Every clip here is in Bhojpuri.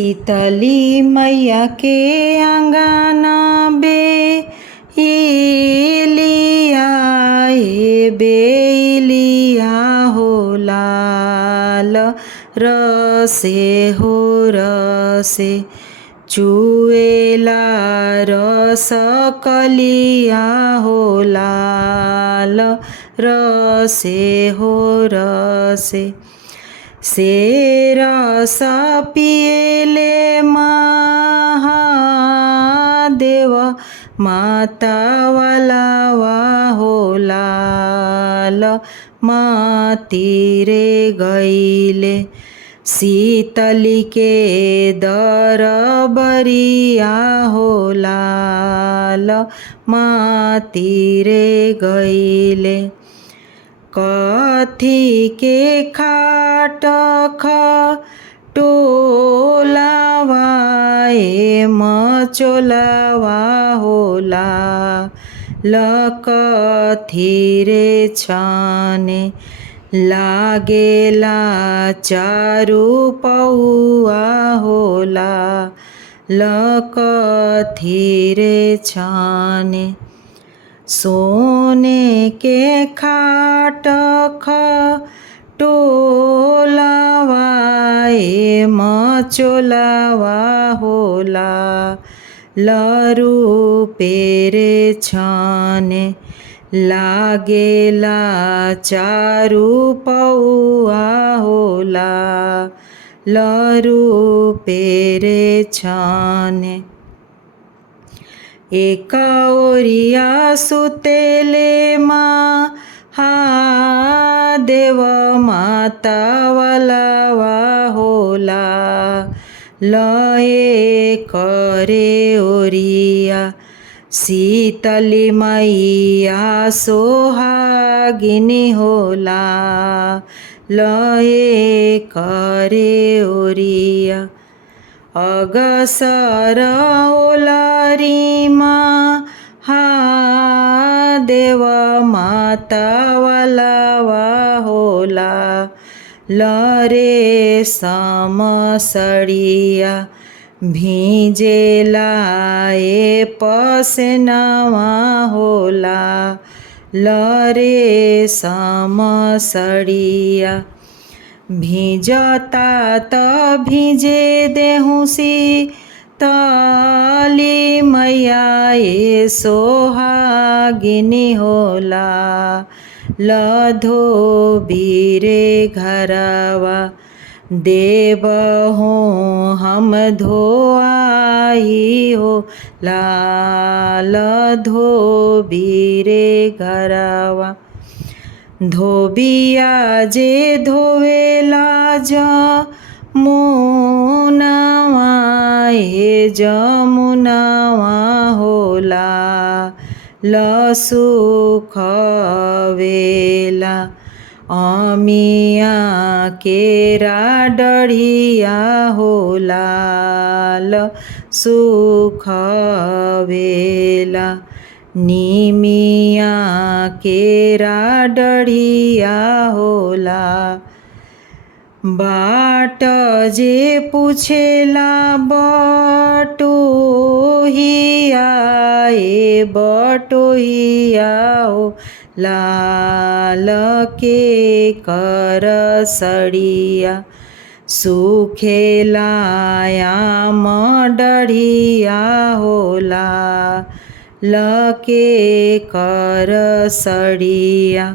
शीतली मैया के आंगना बेलिया बेलिया हो लाल रसे हो रसे चुएला रस कलिया हो लाल रसे हो रसे से रस पिएले महादेव माता वाला हो लाल मातीरे गईले शीतली के दरबरिया हो लाल मातीरे गईले कथी के खाट खटोलावा मचोलावा होला लकथी रे छाने लागेला चारू पौआ होला लकथी रे छाने सोने के खाट खटोलावा मचोलावा होला लरू पेरे छाने लागेला चारू पौआ होला लरू पेरे छाने एक ओरिया सुतेले महादेव माता वाला होला लये करे ओरिया शीतली मैया सोहागिनी होला लये करे ओरिया अगसर ओलारीमा महादेव माता वाला होला लरे समसड़िया भीजेला पसनवा होला लरे समसड़िया भीजता त भीजे देहुसी तली मैया सोहागिनी होला लधो बीरे घरवा देव हो हम धोआई हो लाल धोबीरे घरवा धोबिया जे धोवेला जमुनावा जमुनावा होला लसुखवेला अमिया केरा डढ़िया होला सुखवेला निमिया केरा डढ़िया होला बाट जे पूछेला बटोहिया बटोहिया हो लाल के कर सड़िया सुखेलायाम डढ़िया होला लके कर सड़िया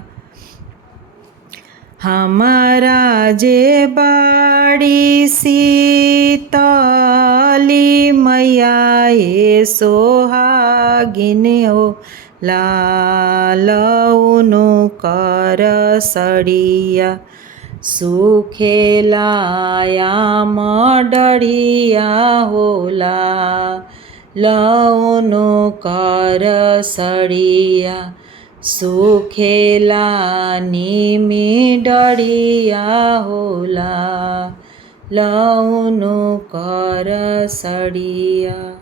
हमारा जे बाड़ी शीतली मैया सोहागिन हो लाल उनु कर सड़िया सुखेलायाम डढ़िया होला लउनु कर सड़िया सुखेला निमी डढ़िया होला लउनु कर सड़िया।